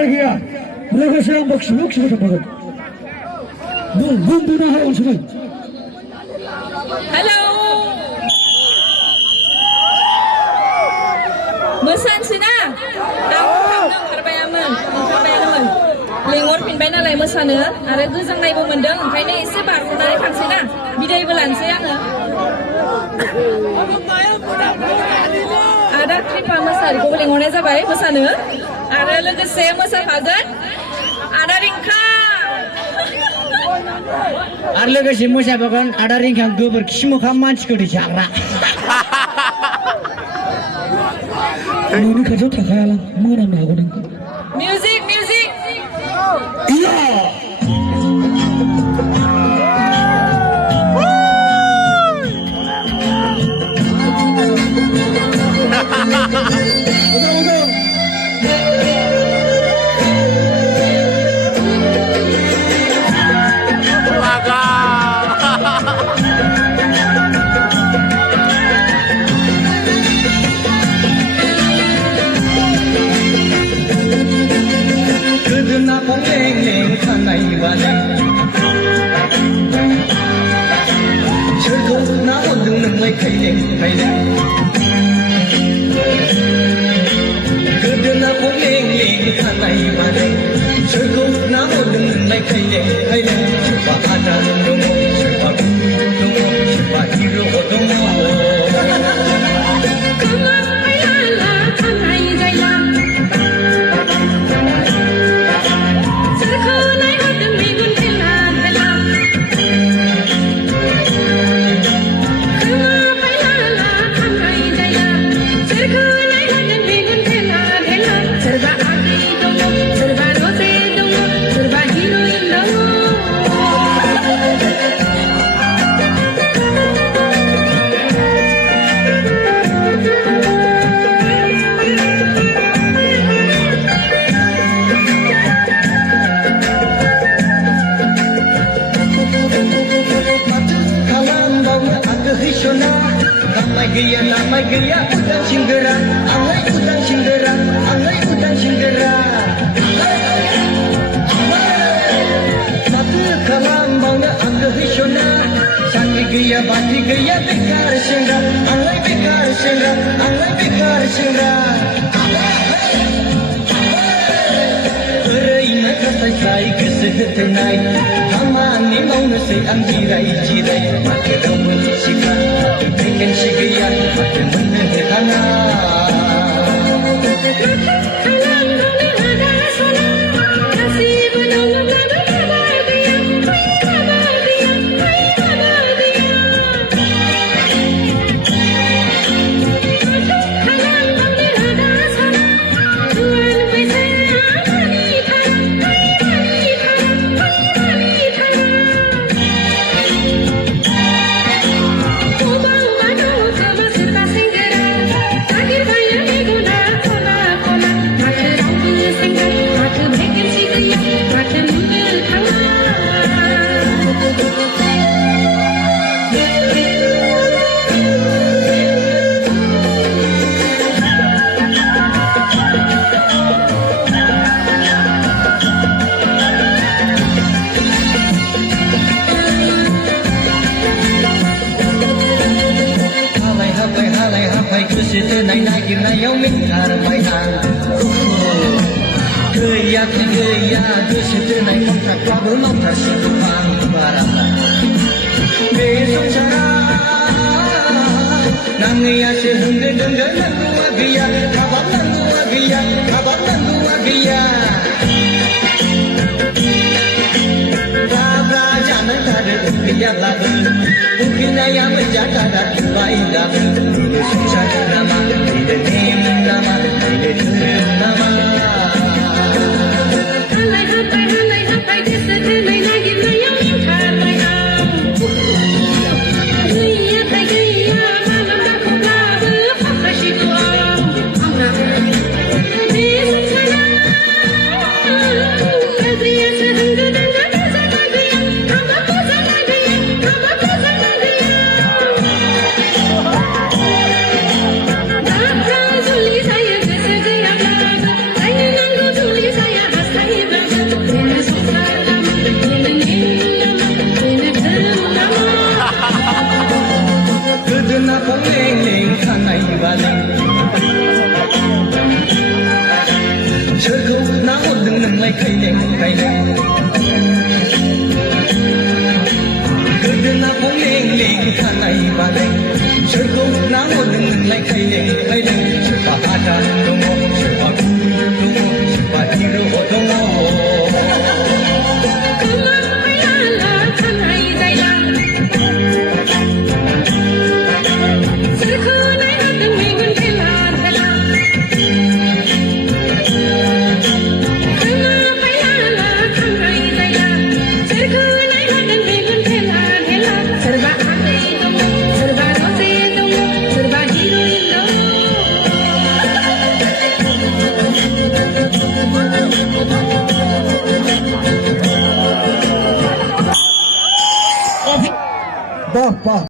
थांनाय गैया लोगोसे आं बक्सिबो थांफागोन बुंनो हायो अनसुमै हेलौ मोसानोसैना दाबो थांनो ओंखारबायानोमोन लेंहरफिनबाय नालाय मोसानो आरो गोजांनायबो मोनदों ओंखायनो एसे बारग'नानै थांसैना बिदायबो लानोसै आङो आदा कृपा मोसाहारिखौबो लेंहरनाय जाबाय मोसानो आरो लोगोसे मोसाफागोन आदा रिंखा आरो लोगोसे मोसाफागोन आदा रिंखा गोबोरखि मोखां मानसिखौ जाग्रा नोंनि खाथियाव थाखायालां मोनामनो हागौ नोंखौ मिउजिक गोदोना लें लें खानाय बानाय सोरखौ ना हरदों नोंलाय खायलें सोरबा आदार दङ सोरबा गुरु दङ सोरबा हिर' दङ Namai gaya udang singgera, angai udang singgera, angai udang singgera. Satu kalam bangga angga hisona, sakit gaya bati gaya bekar singgera, angai bekar singgera, angai bekar singgera. Reina katai sai kesehatanai, hamani mau nasi anggirai jirai, maka kau bersikap. Bikin sigian makin menehana Nayaw mintar bayan Gaya ki gaya Gesite nay mongta Kwabo mongta Sikupang barata Besok cara Nangya sehingga dengga Nandu agya Kabab nandu agya Kabab nandu agya Rabra jana tada Biar lagu Mungkin ayah menjaga Dan baik lagu Besok cara nama Hãy subscribe सोरखौ नाहरदों नोंलाय खायलें खायलें गोदोनाखौ लें लें खानाय बालें सोरखौ नाहरदों नोंलाय खायलें खायलें सोरबा आदा दङ सोरबा गुरु दङ सोरबा हिर' दङ বাহ বাহ